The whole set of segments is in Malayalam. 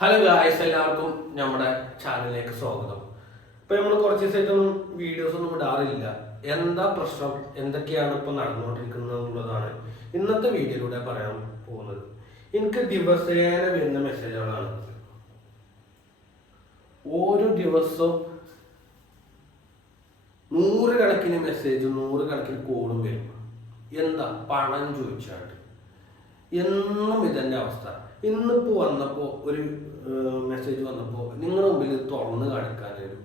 ഹലോ ഗായ്സ്, എല്ലാവർക്കും നമ്മുടെ ചാനലിലേക്ക് സ്വാഗതം. ഇപ്പൊ നമ്മൾ കുറച്ച് ദിവസമായിട്ടൊന്നും വീഡിയോസ് ഒന്നും ഇടാറില്ല. എന്താ പ്രശ്നം, എന്തൊക്കെയാണ് ഇപ്പൊ നടന്നുകൊണ്ടിരിക്കുന്നത് എന്നുള്ളതാണ് ഇന്നത്തെ വീഡിയോയിലൂടെ പറയാൻ പോകുന്നത്. എനിക്ക് ദിവസേന വരുന്ന മെസ്സേജുകളാണ്. ഓരോ ദിവസവും നൂറുകണക്കിന് മെസ്സേജും നൂറുകണക്കിന് കോളും വരും. എന്താ പണം ചോദിച്ചാണ്ട് എന്നും ഇതന്നെ അവസ്ഥ. ഇന്നിപ്പോൾ വന്നപ്പോൾ ഒരു മെസ്സേജ് വന്നപ്പോൾ നിങ്ങളുടെ മുമ്പിൽ തുറന്ന് കാണിക്കാനൊരു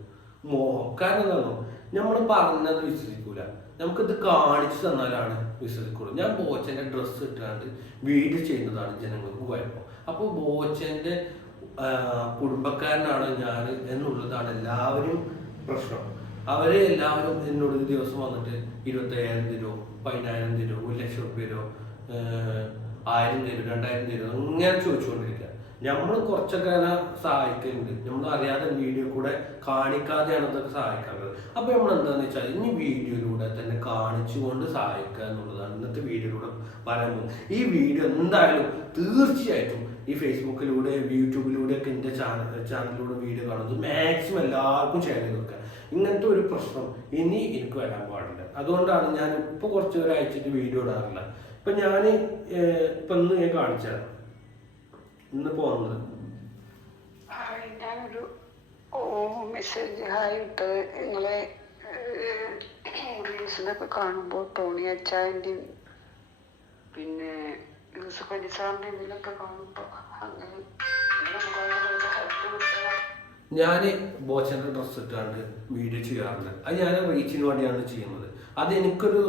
മോഹം. കാരണം എന്താണോ, നമ്മൾ പറഞ്ഞത് വിശ്വസിക്കൂല, നമുക്കിത് കാണിച്ചു തന്നാലാണ് വിശ്വസിക്കുള്ളൂ. ഞാൻ ബോച്ചൻ്റെ ഡ്രസ്സ് ഇട്ടാണ്ട് വീഡിയോ ചെയ്യുന്നതാണ് ജനങ്ങൾക്ക് കുഴപ്പം. അപ്പോൾ ബോച്ചൻ്റെ കുടുംബക്കാരനാണ് ഞാൻ എന്നുള്ളതാണ് എല്ലാവരും പ്രശ്നം. അവരെ എല്ലാവരും എന്നോട് ഒരു ദിവസം വന്നിട്ട് 25,000 തരുമോ, 10,000 തരുമോ, 1,00,000 രൂപ തരുമോ, 1,000 തരും, 2,000 തരും, അങ്ങനെ ചോദിച്ചുകൊണ്ടിരിക്കുക. നമ്മൾ കുറച്ചൊക്കെ സഹായിക്കുന്നുണ്ട്, നമ്മൾ അറിയാതെ വീഡിയോ കൂടെ കാണിക്കാതെയാണ് ഇതൊക്കെ സഹായിക്കാറുള്ളത്. അപ്പോൾ നമ്മൾ എന്താണെന്ന് വെച്ചാൽ ഇനി വീഡിയോയിലൂടെ തന്നെ കാണിച്ചുകൊണ്ട് സഹായിക്കുക എന്നുള്ളതാണ് ഇന്നത്തെ വീഡിയോയിലൂടെ പറയുന്നത്. ഈ വീഡിയോ എന്തായാലും തീർച്ചയായിട്ടും ഈ ഫേസ്ബുക്കിലൂടെ യൂട്യൂബിലൂടെ ഒക്കെ എൻ്റെ ചാനലിലൂടെ വീഡിയോ കാണുന്നത് മാക്സിമം എല്ലാവർക്കും ഷെയർ ചെയ്ത് കൊടുക്കുക. ഇങ്ങനത്തെ ഒരു പ്രശ്നം ഇനി എനിക്ക് വരാൻ പാടില്ല. അതുകൊണ്ടാണ് ഞാൻ ഇപ്പോൾ കുറച്ച് ഒരാഴ്ചയ്ക്ക് വീഡിയോ ഇടാറില്ല. ഇപ്പം ഞാൻ ഇപ്പം ഇന്ന് ഞാൻ കാണിച്ചത് ഇന്ന് പോകുന്നത് ഞാനൊരു മെസ്സേജ് ആയിട്ട് നിങ്ങളെ റീൽസിലൊക്കെ കാണുമ്പോൾ ടോണി അച്ചായൻ്റെയും പിന്നെ യൂസഫ് അലി സാറിൻ്റെ ഇതിലൊക്കെ കാണുമ്പോൾ അങ്ങനെ ഞാൻ ബോച്ചൻ്റെ ഡ്രസ്സ് ഇട്ടാണ്ട് വീഡിയോ ചെയ്യാറുണ്ട്. അത് ഞാൻ റീച്ചിന് വേണ്ടിയാണ് ചെയ്യുന്നത്. അത് എനിക്കൊരു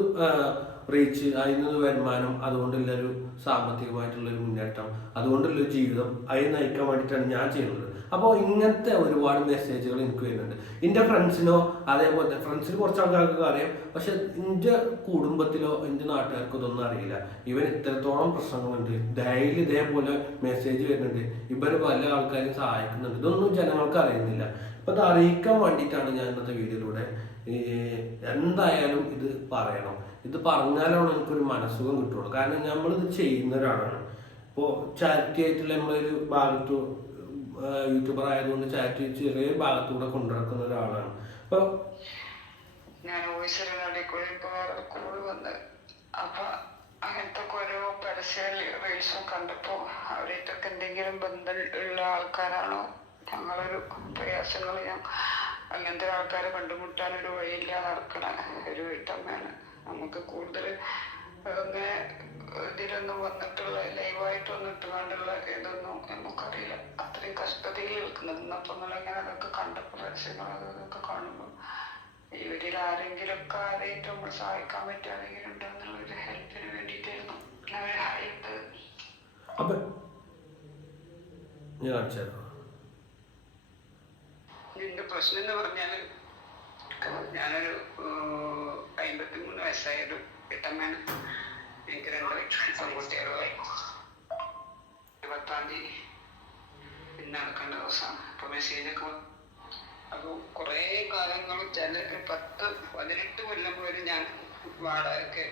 റീച്ച്, അതിനൊരു വരുമാനം, അതുകൊണ്ടുള്ളൊരു സാമ്പത്തികമായിട്ടുള്ളൊരു മുന്നേറ്റം, അതുകൊണ്ടുള്ളൊരു ജീവിതം അതിന് നയിക്കാൻ വേണ്ടിയിട്ടാണ് ഞാൻ ചെയ്യുന്നത്. അപ്പോൾ ഇങ്ങനത്തെ ഒരുപാട് മെസ്സേജുകൾ എനിക്ക് വരുന്നുണ്ട്. എൻ്റെ ഫ്രണ്ട്സിനോ അതേപോലെ ഫ്രണ്ട്സിന് കുറച്ച് ആൾക്കാർക്കൊക്കെ അറിയാം, പക്ഷെ എൻ്റെ കുടുംബത്തിലോ എൻ്റെ നാട്ടുകാർക്കോ ഇതൊന്നും അറിയില്ല. ഇവൻ ഇത്രത്തോളം പ്രശ്നങ്ങളുണ്ട്, ഡെയിലി ഇതേപോലെ മെസ്സേജ് വരുന്നുണ്ട്, ഇവർ പല ആൾക്കാരും സഹായിക്കുന്നുണ്ട്. ഇതൊന്നും ജനങ്ങൾക്ക് അറിയുന്നില്ല. അപ്പം അത് അറിയിക്കാൻ വേണ്ടിയിട്ടാണ് ഞാൻ ഇന്നത്തെ വീഡിയോയിലൂടെ എന്തായാലും ഇത് പറയണം. ഇത് പറഞ്ഞാലാണ് എനിക്കൊരു മനസ്സുഖം കിട്ടുള്ളൂ. കാരണം നമ്മളിത് ചെയ്യുന്ന ഒരാളാണ്. ഇപ്പോൾ ചാരിറ്റി ആയിട്ടുള്ള നമ്മളൊരു ഭാഗത്ത് യൂട്യൂബർ ആയതുകൊണ്ട് ചാരിറ്റി ചെറിയ ഭാഗത്തൂടെ കൊണ്ടുനടക്കുന്ന ഒരാളാണ്. അപ്പോൾ ഞാൻ അപ്പൊ അങ്ങനത്തെ ഓരോ പരസ്യ റീൽസും കണ്ടപ്പോൾ അവരായിട്ടൊക്കെ എന്തെങ്കിലും ബന്ധം ഉള്ള ആൾക്കാരാണോ, ഞങ്ങളൊരു പ്രയാസങ്ങൾ അങ്ങനത്തെ ആൾക്കാരെ കണ്ടുമുട്ടാനൊരു വഴിയില്ല നടക്കണ ഒരു വീട്ടമ്മയാണ്. നമുക്ക് കൂടുതൽ അങ്ങനെ ഇതിലൊന്നും വന്നിട്ടുള്ള ലൈവായിട്ടൊന്നും ഇട്ടുകൊണ്ടുള്ള ഇതൊന്നും നമുക്കറിയില്ല. അത്രയും കഷ്ടതയിൽ നിൽക്കുന്നത് ഇന്നപ്പം നിങ്ങളിങ്ങനെ അതൊക്കെ കണ്ടപ്പോൾ പരസ്യങ്ങൾ അതൊക്കെ കാണുമ്പോൾ ഇവരിൽ ആരെങ്കിലുമൊക്കെ ആരെയും നമ്മൾ സഹായിക്കാൻ പറ്റുക ആരെങ്കിലും ഉണ്ടോ എന്നുള്ളൊരു ഹെൽപ്പിന് വേണ്ടിയിട്ടായിരുന്നു ഹെൽപ്പ്. എന്റെ പ്രശ്നം എന്ന് പറഞ്ഞാല് ഞാനൊരു 53 വയസ്സായ ഒരു വീട്ടമ്മയാണ്. എനിക്ക് 2 പെൺകുട്ടികളായി. 10-ാം തീയതി പിന്നെ നടക്കേണ്ട ദിവസമാണ്. അപ്പൊ മെസ്സേജൊക്കെ അപ്പൊ കുറെ കാലങ്ങൾ 10-18 കൊല്ലം വരെ ഞാൻ വാടകയ്ക്ക്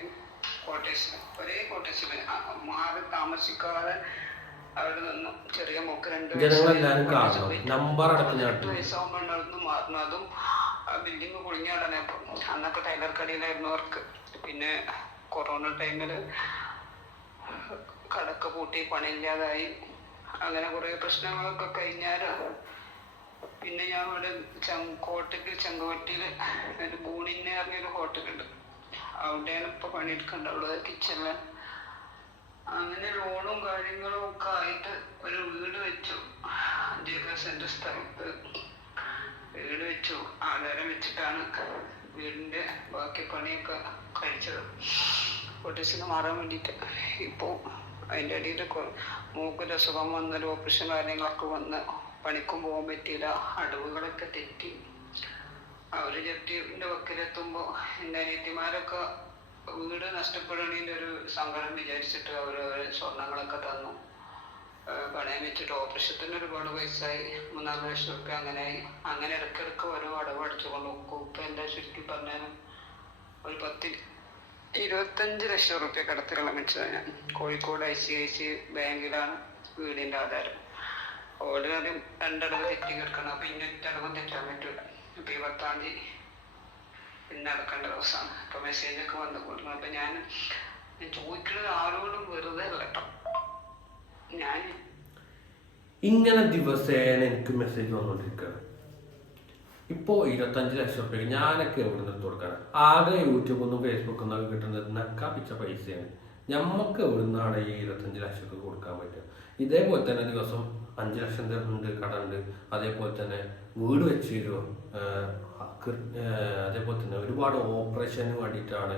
കോട്ടേഴ്സിന് ഒരേ കോട്ടേഴ്സിന് മാറി താമസിക്കാതെ അവിടെ നിന്നും ചെറിയ മോക്ക് 2 വയസ്സാകുമ്പോഴായിരുന്നു മാറുന്നതും. ബിൽഡിങ് പൊളിഞ്ഞാടനെ അന്നൊക്കെ ടൈലർ കടയിലായിരുന്നു വർക്ക്. പിന്നെ കൊറോണ ടൈമില് കടക്ക് പൂട്ടി പണിയില്ലാതായി. അങ്ങനെ കുറെ പ്രശ്നങ്ങളൊക്കെ കഴിഞ്ഞാൽ പിന്നെ ഞാൻ ഇവിടെ ചെങ്കുവട്ടിയിൽ ഒരു ബൂണിനെ പറഞ്ഞൊരു ഹോട്ടലുണ്ട്, അവിടെയാണ് ഇപ്പൊ പണിയെടുക്കേണ്ടത്. അവിടെ കിച്ചണില് അങ്ങനെ ലോണും കാര്യങ്ങളും ഒക്കെ ആയിട്ട് ഒരു വീട് വെച്ചു. 5 സെന്റ് സ്ഥലത്ത് വീട് വെച്ചു. ആധാരം വെച്ചിട്ടാണ് വീടിന്റെ ബാക്കി പണിയൊക്കെ കഴിച്ചത്, കൊട്ടേഴ്സിന് മാറാൻ വേണ്ടിയിട്ട്. ഇപ്പോൾ അതിൻ്റെ ഇടയിൽ മൂക്കൊരു അസുഖം വന്നൊരു ഓപ്പറേഷൻ കാര്യങ്ങളൊക്കെ വന്ന് പണിക്കും പോകാൻ പറ്റിയില്ല. അടവുകളൊക്കെ തെറ്റി. അവർ ജപ്തിന്റെ വക്കിലെത്തുമ്പോൾ എൻ്റെ അനിയത്തിമാരൊക്കെ വീട് നഷ്ടപ്പെടണേൻ്റെ ഒരു സങ്കടം വിചാരിച്ചിട്ട് അവർ സ്വർണങ്ങളൊക്കെ തന്നു. പണയം വെച്ചിട്ട് ഓപ്പറേഷത്തിന് ഒരുപാട് പൈസയായി. 3-4 ലക്ഷം രൂപ അങ്ങനെയായി. അങ്ങനെ ഇടയ്ക്കിടയ്ക്ക് ഓരോ അടവ് അടിച്ചുകൊണ്ട് നോക്കും. ഇപ്പം എൻ്റെ ചുരുക്കി പറഞ്ഞാലും ഒരു 25 ലക്ഷം രൂപ കടത്തിലുള്ള മനുഷ്യരാണ് ഞാൻ. കോഴിക്കോട് ICICI ബാങ്കിലാണ് വീടിൻ്റെ ആധാരം. ഓരോരും രണ്ടടവ് തെറ്റി കിടക്കണം. അപ്പൊ ഇന്നൊറ്റടവും തെറ്റാൻ പറ്റൂല. അപ്പൊ 10-ാം തീയതി പിന്നെ അടക്കേണ്ട ദിവസമാണ്. അപ്പൊ മെസ്സേജൊക്കെ വന്നു കൊടുക്കണം. അപ്പൊ ഞാൻ ചോദിക്കുന്നത് ആരോടും വെറുതെ അല്ല കേട്ടോ. ഞാൻ ഇങ്ങനെ ദിവസേന എനിക്ക് മെസ്സേജ് വന്നുകൊണ്ടിരിക്കുകയാണ്. ഇപ്പോൾ 25 ലക്ഷം റുപ്യ ഞാനൊക്കെ എവിടെ നിന്ന് കൊടുക്കാൻ? ആകെ യൂട്യൂബിൽ നിന്നും ഫേസ്ബുക്കിൽ നിന്നൊക്കെ കിട്ടുന്നത് നക്കാപ്പിച്ച പൈസയാണ്. ഞമ്മക്ക് എവിടെ നിന്നാണ് ഈ 25 ലക്ഷമൊക്കെ കൊടുക്കാൻ പറ്റുക? ഇതേപോലെ തന്നെ ദിവസം 5 ലക്ഷം ഉണ്ട് കടമുണ്ട്. അതേപോലെ തന്നെ വീട് വെച്ച് തരുമോ? അതേപോലെ തന്നെ ഒരുപാട് ഓപ്പറേഷന് വേണ്ടിയിട്ടാണ്.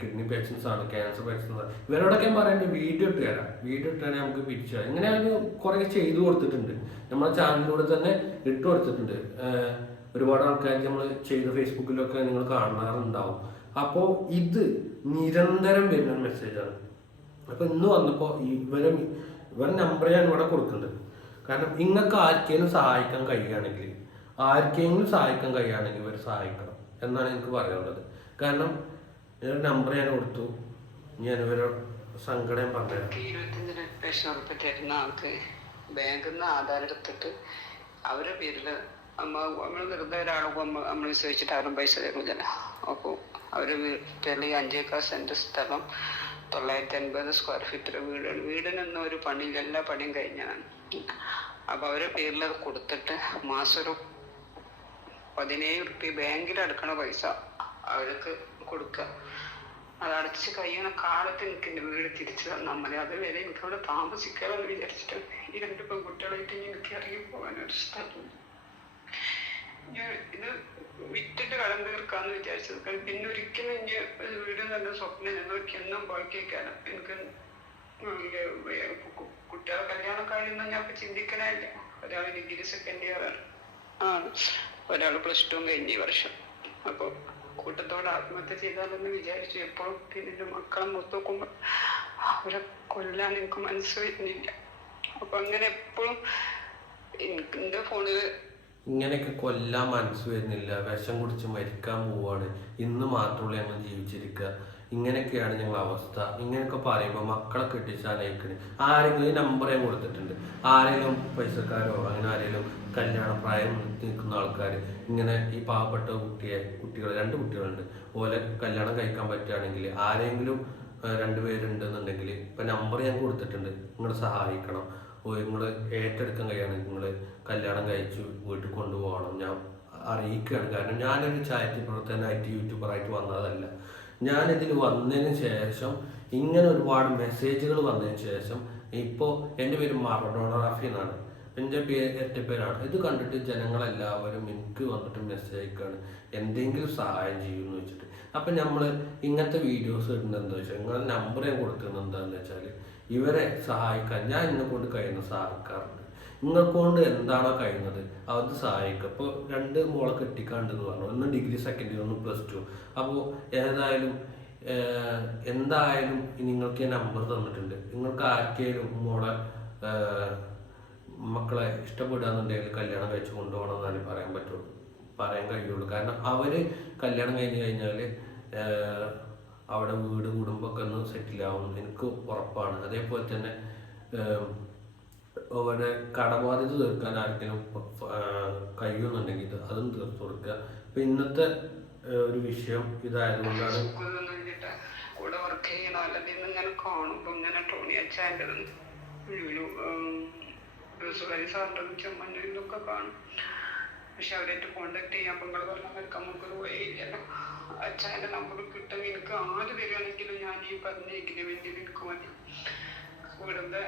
കിഡ്നി പേഷ്യൻസ് ആണ്, ക്യാൻസർ പേഷ്യൻസ് ആണ്. ഇവരോടൊക്കെ പറയേണ്ടത് വീഡിയോ ഇട്ട് തരാം, വീഡിയോ ഇട്ടാൽ നമുക്ക് പിരിച്ചു തരാം. ഇങ്ങനെ ഒരു കുറേ ചെയ്തു കൊടുത്തിട്ടുണ്ട്. നമ്മുടെ ചാനലിലൂടെ തന്നെ ഇട്ട് കൊടുത്തിട്ടുണ്ട്. ഒരുപാട് ആൾക്കാർ നമ്മൾ ചെയ്ത ഫേസ്ബുക്കിലൊക്കെ നിങ്ങൾ കാണാറുണ്ടാവും. അപ്പോൾ ഇത് നിരന്തരം വരുന്ന മെസ്സേജാണ്. അപ്പോൾ ഇന്ന് വന്നപ്പോൾ ഇവരെ നമ്പർ ഞാൻ ഇവിടെ കൊടുക്കുന്നുണ്ട്. കാരണം നിങ്ങൾക്ക് ആർക്കെങ്കിലും സഹായിക്കാൻ കഴിയുകയാണെങ്കിൽ ഇവർ സഹായിക്കണം എന്നാണ് എനിക്ക് പറയാനുള്ളത്. കാരണം നമ്പർ ഞാൻ കൊടുത്തു, ഞാൻ ഇവരെ സങ്കടം പറഞ്ഞുതരാം. 25 ലക്ഷം റുപ്യ തരുന്ന ആൾക്ക് ബാങ്കിൽ നിന്ന് ആധാരം എടുത്തിട്ട് അവരുടെ പേരിൽ നമ്മൾ വെറുതെ ഒരാൾക്ക് നമ്മൾ വിശ്വസിച്ചിട്ട് ആരും പൈസ തരില്ലല്ലോ. അപ്പോൾ അവർ പേരിൽ 5 ഏക്കർ സെന്റ് സ്ഥലം 950 സ്ക്വയർ ഫീറ്റ് വീടിനൊന്നും ഒരു പണിയില്ല, എല്ലാ പണിയും കഴിഞ്ഞാണ്. അപ്പോൾ അവരുടെ പേരിൽ അത് കൊടുത്തിട്ട് മാസം ഒരു 17 റുപ്യ ബാങ്കിൽ അടക്കണ പൈസ അവർക്ക് കൊടുക്കുക. അത് അടച്ച് കഴിയണ കാലത്ത് എനിക്ക് എൻ്റെ വീട് തിരിച്ചു തന്നാൽ മതി. അതുവരെ എനിക്ക് അവിടെ താമസിക്കാമെന്ന് വിചാരിച്ചിട്ട് ഈ 2 പെൺകുട്ടികളായിട്ട് എനിക്ക് ഇറങ്ങി പോകാനൊരു സ്ഥലം ഇത് വിറ്റിട്ട് കടം തീർക്കാന്ന് വിചാരിച്ചത്. പിന്നെ ഒരിക്കലും ഇനി വീട് നല്ല സ്വപ്നം ഞങ്ങൾക്കെന്നും ബാക്കിയേക്കാണ്. എനിക്ക് കുട്ടികളെ കല്യാണക്കാരെയൊന്നും ഞാൻ ഇപ്പൊ ചിന്തിക്കണേ ഇല്ല. ഒരാൾ ഡിഗ്രി 2nd ഇയർ ആണ്, ഒരാൾ +2 കഴിഞ്ഞ വർഷം. അപ്പൊ കൂട്ടത്തോടെ ആത്മഹത്യ ചെയ്താലെന്ന് വിചാരിച്ചു. എപ്പോഴും പിന്നെ മക്കളെ നോക്കുമ്പോ അവരെ കൊല്ലാൻ എനിക്ക് മനസ്സ് വരുന്നില്ല. അപ്പൊ അങ്ങനെ എപ്പോഴും എന്റെ ഫോണില് ഇങ്ങനെയൊക്കെ കൊല്ലാൻ മനസ്സ് വരുന്നില്ല, വിഷം കുടിച്ച് മരിക്കാൻ പോവാണ്, ഇന്ന് മാത്രമേ ഞങ്ങൾ ജീവിച്ചിരിക്കുക, ഇങ്ങനെയൊക്കെയാണ് ഞങ്ങളുടെ അവസ്ഥ. ഇങ്ങനെയൊക്കെ പറയുമ്പോൾ മക്കളെ കെട്ടിച്ചാലയക്കണേ. ആരെങ്കിലും നമ്പർ ഞാൻ കൊടുത്തിട്ടുണ്ട്. ആരെങ്കിലും പൈസക്കാരോ അങ്ങനെ ആരെങ്കിലും കല്യാണ പ്രായം നിൽക്കുന്ന ആൾക്കാർ ഇങ്ങനെ ഈ പാവപ്പെട്ട കുട്ടികൾ 2 കുട്ടികളുണ്ട്, ഓലെ കല്യാണം കഴിക്കാൻ പറ്റുകയാണെങ്കിൽ ആരെങ്കിലും 2 പേരുണ്ടെന്നുണ്ടെങ്കിൽ ഇപ്പം നമ്പർ ഞാൻ കൊടുത്തിട്ടുണ്ട്. നിങ്ങൾ സഹായിക്കണം. നിങ്ങൾ ഏറ്റെടുക്കാൻ കഴിയുകയാണെങ്കിൽ നിങ്ങൾ കല്യാണം കഴിച്ചു വീട്ടിൽ കൊണ്ടുപോകണം. ഞാൻ അറിയിക്കുകയാണ്. കാരണം ഞാനൊരു ചാരിറ്റി പ്രവർത്തകനായിട്ട് യൂട്യൂബറായിട്ട് വന്നതല്ല. ഞാനിതിൽ വന്നതിന് ശേഷം ഇങ്ങനെ ഒരുപാട് മെസ്സേജുകൾ വന്നതിന് ശേഷം ഇപ്പോൾ എൻ്റെ പേര് മറഡോണ റാഫി എന്നാണ്, എൻ്റെ പേരാണ്. ഇത് കണ്ടിട്ട് ജനങ്ങളെല്ലാവരും എനിക്ക് വന്നിട്ട് മെസ്സേജ് അയക്കുകയാണ്, എന്തെങ്കിലും സഹായം ചെയ്യുമെന്ന് വെച്ചിട്ട്. അപ്പം നമ്മൾ ഇങ്ങനത്തെ വീഡിയോസ് ഇടുന്നത് എന്താ വെച്ചാൽ നിങ്ങളുടെ നമ്പർ ഞാൻ കൊടുക്കുന്നത് എന്താണെന്ന് വെച്ചാൽ ഇവരെ സഹായിക്കാൻ ഞാൻ എന്നെ കൊണ്ട് കഴിയുന്ന സഹായിക്കാറുണ്ട്. നിങ്ങൾക്കൊണ്ട് എന്താണോ കഴിയുന്നത് അത് സഹായിക്കുക. ഇപ്പോൾ 2 മോളെ കെട്ടിക്കാണ്ടെന്ന് പറഞ്ഞു, ഒന്ന് ഡിഗ്രി 2nd ഇയർ, ഒന്ന് +2. അപ്പോൾ എന്തായാലും നിങ്ങൾക്ക് നമ്പർ തന്നിട്ടുണ്ട്. നിങ്ങൾക്ക് ആർക്കെങ്കിലും മോളെ മക്കളെ ഇഷ്ടപ്പെടുകയെന്നുണ്ടെങ്കിൽ കല്യാണം കഴിച്ച് കൊണ്ടുപോകണം എന്നാലും പറയാൻ കഴിയുള്ളൂ. കാരണം അവർ കല്യാണം കഴിഞ്ഞാൽ അവിടെ വീട് കുടുംബമൊക്കെ ഒന്ന് സെറ്റിലാവും എനിക്ക് ഉറപ്പാണ്. അതേപോലെ തന്നെ അവരുടെ കടബാധ്യത തീർക്കാൻ ആർക്കെങ്കിലും കഴിയുന്നുണ്ടെങ്കിൽ അതും തീർത്തു കൊടുക്കുക. അപ്പം ഇന്നത്തെ ഒരു വിഷയം ഇതായതുകൊണ്ടാണ്. കൂടെ വർക്ക് ചെയ്യണോ അല്ലെങ്കിൽ ഇങ്ങനെ കാണുമ്പോൾ ഇങ്ങനെ ടോണി അച്ചാൻ്റെ സാറിൻ്റെ ചെമ്മണ്ണൊക്കെ കാണും. പക്ഷെ അവരായിട്ട് കോണ്ടാക്ട് ചെയ്യാൻ നിങ്ങൾ പറഞ്ഞവർക്ക് നമുക്കൊരു വഴിയില്ലല്ലോ. അച്ഛൻ്റെ നമ്പർ കിട്ടുമെങ്കിൽ എനിക്ക് ആര് തരികയാണെങ്കിലും ഞാൻ ഈ പറഞ്ഞ എഗ്രിമെന്റിൽ എനിക്ക് മതി. വെറുതെ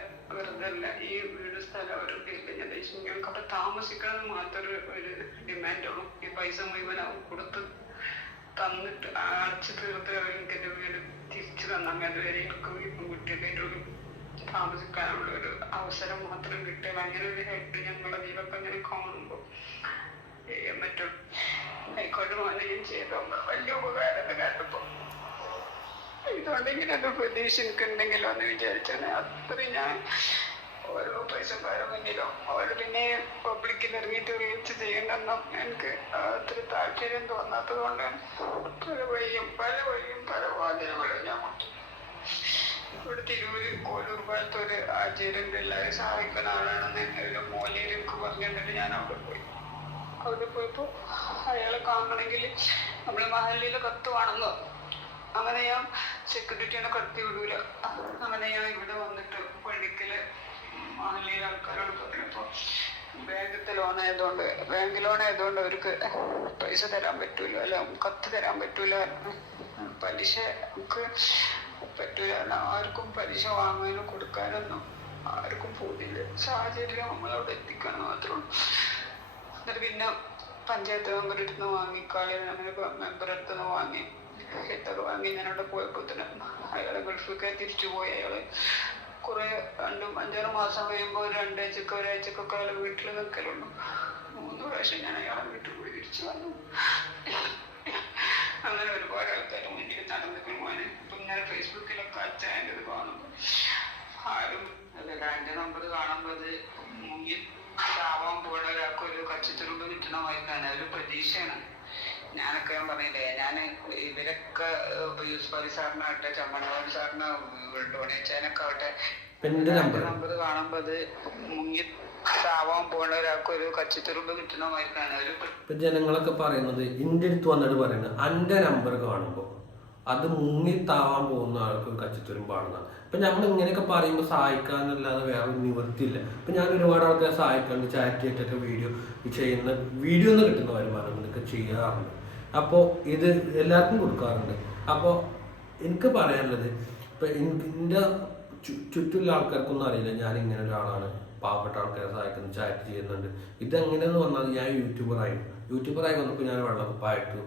അല്ല, ഈ വീട് സ്ഥലം അവരുടെ പേരിൽ ഞങ്ങൾക്ക് അവിടെ താമസിക്കണമെന്ന് മാത്രമൊരു ഡിമാൻഡുള്ളൂ. ഈ പൈസ മുഴുവനാവും കൊടുത്ത് തന്നിട്ട് അടച്ചു തീർത്ത് എനിക്ക് എൻ്റെ വീട് തിരിച്ചു തന്നാൽ അതുവരെ എനിക്ക് ഈ പെൺകുട്ടികളായിട്ടൊരു താമസിക്കാനുള്ള ഒരു അവസരം മാത്രം കിട്ടിയാൽ അങ്ങനെ ഒരു ഹെൽപ്പ് ഞങ്ങളുടെ ജീവിതമൊക്കെ അങ്ങനെ കാണുമ്പോൾ മറ്റും ആയിക്കോട്ടെ മോനെ ഞാൻ ചെയ്തോ വലിയ ഉപകാരം കണ്ടപ്പോൾ ഇതുകൊണ്ടെങ്കിലും അത് പ്രതീക്ഷ എനിക്കുണ്ടെങ്കിലോ എന്ന് വിചാരിച്ചാണ്. അത്രയും ഞാൻ ഓരോ പൈസക്കാരുടെ മുന്നിലോ ഓരോ പിന്നെ പബ്ലിക്കിൽ ഇറങ്ങിയിട്ട് റീച്ച് ചെയ്യണമെന്നും എനിക്ക് അത്ര താല്പര്യം തോന്നാത്തത് കൊണ്ടാണ് പല വഴിയും പല വാതിലുകളും ഞാൻ ഇവിടെ തിരൂര് കോലൂർ ഭാഗത്ത് ഒരു ആചാര്യൻ്റെ എല്ലാവരും സഹായിക്കുന്ന ആളാണെന്ന് ഒരു മോലിയിൽ എനിക്ക് പറഞ്ഞു തന്നിട്ട് ഞാൻ അവിടെ പോയി. അവിടെ പോയപ്പോൾ അയാളെ കാണണമെങ്കിൽ നമ്മൾ മഹല്ലിയിൽ കത്ത് വേണമെന്ന്. അങ്ങനെ ഞാൻ സെക്യൂരിറ്റിനെ കടത്തി വിടൂല. അങ്ങനെ ഞാൻ ഇവിടെ വന്നിട്ട് പള്ളിക്കല് മഹല്ലിയിലെ ആൾക്കാരോട് പറഞ്ഞപ്പോൾ ബാങ്ക് ലോൺ ആയതുകൊണ്ട് അവർക്ക് പൈസ തരാൻ പറ്റൂല, അല്ല കത്ത് തരാൻ പറ്റൂല, പലിശ നമുക്ക് പറ്റൂല, ആർക്കും പലിശ വാങ്ങാനോ കൊടുക്കാനൊന്നും ആർക്കും പോകില്ല. സാഹചര്യം നമ്മളവിടെ എത്തിക്കാൻ മാത്രമേ. എന്നിട്ട് പിന്നെ പഞ്ചായത്ത് മെമ്പറുടെ അടുത്ത് നിന്ന് വാങ്ങിക്കാളെ അങ്ങനെ മെമ്പറുടെ അടുത്ത് നിന്ന് വാങ്ങി ഇതൊക്കെ വാങ്ങി ഞാനവിടെ പോയപ്പോൾ തന്നെ അയാളെ ഗൾഫിലേക്ക് തിരിച്ചു പോയി. അയാള് കുറെ 5-6 മാസം കഴിയുമ്പോൾ ഒരാഴ്ചക്കൊക്കെ അയാളെ വീട്ടിൽ നിൽക്കലുള്ളൂ. 3 പ്രാവശ്യം ഞാൻ അയാളെ വീട്ടിൽ പോയി തിരിച്ചു വന്നു. അങ്ങനെ ഒരുപാട് ആൾക്കാർ മുന്നിൽ നടന്നിട്ട് പോകാന് ഇപ്പൊ ഇങ്ങനെ ഫേസ്ബുക്കിലൊക്കെ അച്ഛൻ്റെ ഇത് കാണുമ്പോൾ ആരും അതല്ല എൻ്റെ നമ്പർ കാണുമ്പോൾ അത് മുങ്ങിൽ ആവാൻ പോകുന്ന ഒരാൾക്ക് ഒരു കച്ചിത്തുരുമ്പ് കിട്ടണമായിട്ടാണ് ഒരു പ്രതീക്ഷയാണ്. ഞാനൊക്കെ ഞാൻ പറഞ്ഞില്ലേ, ഞാൻ ഇവരൊക്കെ യൂസുഫ് അലി സാറിനാവട്ടെ, ചമ്മണ്ണോൻ സാറിന് ഡോണേച്ചാനൊക്കെ ആവട്ടെ, നമ്പർ കാണുമ്പോൾ അത് മുങ്ങി ആവാൻ പോകുന്ന ഒരാൾക്ക് ഒരു കച്ചിത്തുരുമ്പ് കിട്ടണമായിട്ടാണ് ഒരു. ഇപ്പൊ ജനങ്ങളൊക്കെ പറയുന്നത് എൻ്റെ അടുത്ത് വന്നിട്ട് പറയുന്നത് എൻ്റെ നമ്പർ കാണുമ്പോൾ അത് മുങ്ങി താവാൻ പോകുന്ന ആൾക്ക് ഒരു കച്ചിത്തുരുമ്പാണെന്നാണ്. ഇപ്പൊ നമ്മൾ ഇങ്ങനെയൊക്കെ പറയുമ്പോൾ സഹായിക്കാനല്ലാതെ വേറെ നിവൃത്തിയില്ല. ഇപ്പൊ ഞാൻ ഒരുപാട് ആൾക്കാരെ സഹായിക്കാറുണ്ട്, ചാറ്റ് ചെയ്തിട്ടൊക്കെ വീഡിയോ ഒന്ന് കിട്ടുന്ന വരുമാനം ഇതൊക്കെ ചെയ്യാറുണ്ട്. അപ്പോൾ ഇത് എല്ലാവർക്കും കൊടുക്കാറുണ്ട്. അപ്പോൾ എനിക്ക് പറയാനുള്ളത്, ഇപ്പൊ എൻ്റെ ചുറ്റുള്ള ആൾക്കാർക്കൊന്നും അറിയില്ല ഞാൻ ഇങ്ങനെ ഒരാളാണ്, പാവപ്പെട്ട ആൾക്കാരെ സഹായിക്കുന്നു, ചാറ്റ് ചെയ്യുന്നുണ്ട്. ഇതെങ്ങനെയെന്ന് പറഞ്ഞാൽ ഞാൻ യൂട്യൂബറായി വന്നപ്പോൾ ഞാൻ വെള്ളക്കുപ്പായിട്ട്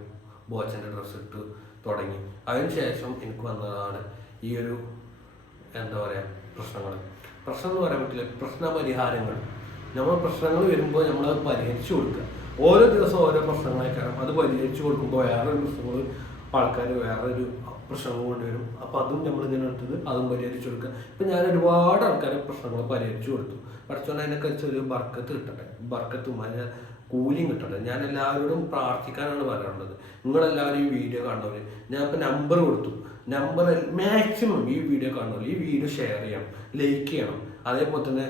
ബോച്ചൻ്റെ ഡ്രസ്സ് ഇട്ട് തുടങ്ങി. അതിനുശേഷം എനിക്ക് വന്നതാണ് ഈ ഒരു എന്താ പറയുക പ്രശ്നം എന്ന് പറയാൻ പറ്റില്ല, പ്രശ്നപരിഹാരങ്ങൾ. നമ്മൾ പ്രശ്നങ്ങൾ വരുമ്പോൾ നമ്മളത് പരിഹരിച്ചു കൊടുക്കുക. ഓരോ ദിവസം ഓരോ പ്രശ്നങ്ങളേക്കാരം അത് പരിഹരിച്ചു കൊടുക്കുമ്പോൾ വേറൊരു പ്രശ്നങ്ങൾ ആൾക്കാർ വേറൊരു പ്രശ്നങ്ങൾ കൊണ്ടുവരും. അപ്പോൾ അതും നമ്മളിങ്ങനെ എടുത്തത് അതും പരിഹരിച്ചു കൊടുക്കുക. ഇപ്പം ഞാൻ ഒരുപാട് ആൾക്കാരെ പ്രശ്നങ്ങൾ പരിഹരിച്ചു കൊടുത്തു. പഠിച്ചോണ്ട് അതിനൊക്കെ ഒരു ബർക്കത്ത് കിട്ടട്ടെ, ബർക്കത്തും അതിന് കൂലിയും കിട്ടട്ടെ. ഞാൻ എല്ലാവരോടും പ്രാർത്ഥിക്കാനാണ് പറയാനുള്ളത്. നിങ്ങളെല്ലാവരും ഈ വീഡിയോ കണ്ടവര് ഞാൻ ഇപ്പം നമ്പർ കൊടുത്തു. നമ്പർ മാക്സിമം ഈ വീഡിയോ കാണുള്ളൂ, ഈ വീഡിയോ ഷെയർ ചെയ്യണം, ലൈക്ക് ചെയ്യണം. അതേപോലെ തന്നെ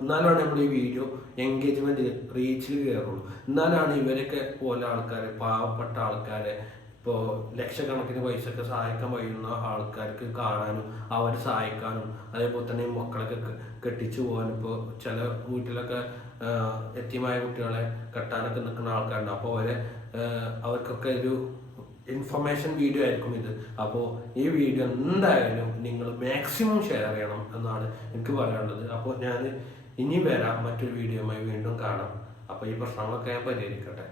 എന്നാലാണ് നമ്മൾ ഈ വീഡിയോ എൻഗേജ്മെന്റ് റീച്ചിൽ കയറുള്ളൂ. എന്നാലാണ് ഇവരൊക്കെ പോലെ ആൾക്കാരെ, പാവപ്പെട്ട ആൾക്കാരെ, ഇപ്പോൾ ലക്ഷക്കണക്കിന് പൈസയൊക്കെ സഹായിക്കാൻ കഴിയുന്ന ആൾക്കാർക്ക് കാണാനും അവരെ സഹായിക്കാനും, അതേപോലെ തന്നെ മക്കളൊക്കെ കെട്ടിച്ചു പോകാനും. ഇപ്പോൾ ചില വീട്ടിലൊക്കെ യതീമായ കുട്ടികളെ കെട്ടാനൊക്കെ നിൽക്കുന്ന ആൾക്കാരുണ്ട്. അപ്പോൾ അവർക്കൊക്കെ ഒരു ഇൻഫർമേഷൻ വീഡിയോ ആയിരിക്കും ഇത്. അപ്പോൾ ഈ വീഡിയോ എന്തായാലും നിങ്ങൾ മാക്സിമം ഷെയർ ചെയ്യണം എന്നാണ് എനിക്ക് പറയാനുള്ളത്. അപ്പോൾ ഞാൻ ഇനി വരാം, മറ്റൊരു വീഡിയോയുമായി വീണ്ടും കാണാം. അപ്പോൾ ഈ പ്രശ്നങ്ങളൊക്കെ ഞാൻ പരിഹരിക്കട്ടെ.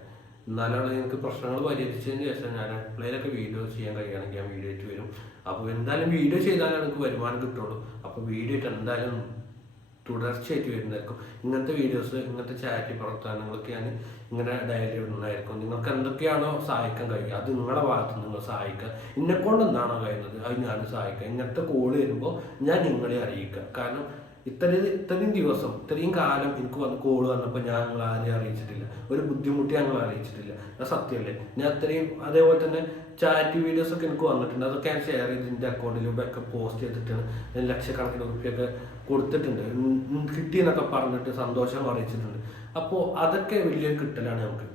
എന്നാലാണ് എനിക്ക് പ്രശ്നങ്ങൾ പരിഹരിച്ചതിന് ശേഷം ഞാൻ എപ്പോഴേലൊക്കെ വീഡിയോ ചെയ്യാൻ കഴിയുകയാണെങ്കിൽ ഞാൻ വീഡിയോ ആയിട്ട് വരും. അപ്പോൾ എന്തായാലും വീഡിയോ ചെയ്താലേ എനിക്ക് വരുമാനം കിട്ടുള്ളൂ. അപ്പോൾ വീഡിയോ ആയിട്ട് എന്തായാലും തുടർച്ചയായിട്ട് വരുന്നതായിരിക്കും. ഇങ്ങനത്തെ വീഡിയോസ്, ഇങ്ങനത്തെ ചാറ്റ് പ്രവർത്തനങ്ങളൊക്കെ ഞാൻ ഇങ്ങനെ ഡയറി ഇടുന്നതായിരിക്കും. നിങ്ങൾക്ക് എന്തൊക്കെയാണോ സഹായിക്കാൻ കഴിയുക അത് നിങ്ങളുടെ ഭാഗത്ത് നിങ്ങൾ സഹായിക്കുക. എന്നെക്കൊണ്ട് എന്താണോ കഴിയുന്നത് അത് ഞാൻ സഹായിക്കുക. ഇങ്ങനത്തെ കോള് വരുമ്പോൾ ഞാൻ നിങ്ങളെ അറിയിക്കുക. കാരണം ഇത്രയും ദിവസം, ഇത്രയും കാലം എനിക്ക് കോള് വന്നപ്പോൾ ഞാൻ നിങ്ങളെ ആരെയും അറിയിച്ചിട്ടില്ല, ഒരു ബുദ്ധിമുട്ട് ഞങ്ങൾ അറിയിച്ചിട്ടില്ല. അത് സത്യമല്ലേ? ഞാൻ അത്രയും, അതേപോലെ തന്നെ ചാറ്റ് വീഡിയോസൊക്കെ എനിക്ക് വന്നിട്ടുണ്ട്. അതൊക്കെ ഞാൻ ഷെയർ ചെയ്ത് എൻ്റെ അക്കൗണ്ടിലൊക്കെ പോസ്റ്റ് ചെയ്തിട്ടാണ്. ലക്ഷക്കണക്കിന് റുപ്യൊക്കെ കൊടുത്തിട്ടുണ്ട്, കിട്ടിയെന്നൊക്കെ പറഞ്ഞിട്ട് സന്തോഷം അറിയിച്ചിട്ടുണ്ട്. അപ്പോൾ അതൊക്കെ വലിയൊരു കിട്ടലാണ് നമുക്ക്.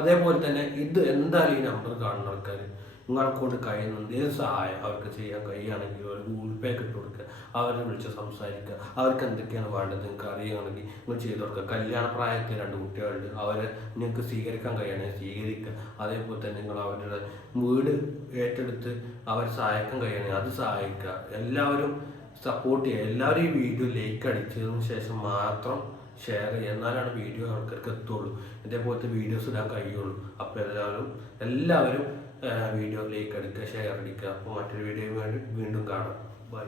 അതേപോലെ തന്നെ ഇത് എന്തായാലും ഈ നമ്പർ കാണുന്ന ആൾക്കാർ നിങ്ങളെക്കൊണ്ട് കഴിയുന്നുണ്ട് ഏത് സഹായം അവർക്ക് ചെയ്യാൻ കഴിയുകയാണെങ്കിൽ ഒരു ഗൂഗിൾ പേ ഇട്ട് കൊടുക്കുക, അവരെ വിളിച്ച് സംസാരിക്കുക. അവർക്ക് എന്തൊക്കെയാണ് വേണ്ടത് നിങ്ങൾക്ക് അറിയുകയാണെങ്കിൽ നിങ്ങൾ ചെയ്ത് കൊടുക്കുക. കല്യാണ പ്രായത്തിൽ 2 കുട്ടികളുണ്ട്, അവരെ നിങ്ങൾക്ക് സ്വീകരിക്കാൻ കഴിയുകയാണെങ്കിൽ സ്വീകരിക്കുക. അതേപോലെ തന്നെ നിങ്ങൾ അവരുടെ വീട് ഏറ്റെടുത്ത് അവരെ സഹായിക്കാൻ കഴിയുകയാണെങ്കിൽ അത് സഹായിക്കുക. എല്ലാവരും സപ്പോർട്ട് ചെയ്യുക. എല്ലാവരും ഈ വീഡിയോ ലൈക്ക് അടിച്ചതിന് ശേഷം മാത്രം ഷെയർ ചെയ്യുക. എന്നാലാണ് വീഡിയോ ആൾക്കാർക്ക് എത്തുള്ളൂ, ഇതേപോലത്തെ വീഡിയോസ് ഇടാൻ കഴിയുള്ളൂ. അപ്പോൾ എല്ലാവരും വീഡിയോ ലൈക്ക് അടിക്കുക, ഷെയർ അടിക്കുക. അപ്പോൾ മറ്റൊരു വീഡിയോ വേണ്ടി വീണ്ടും കാണാം. ബൈ.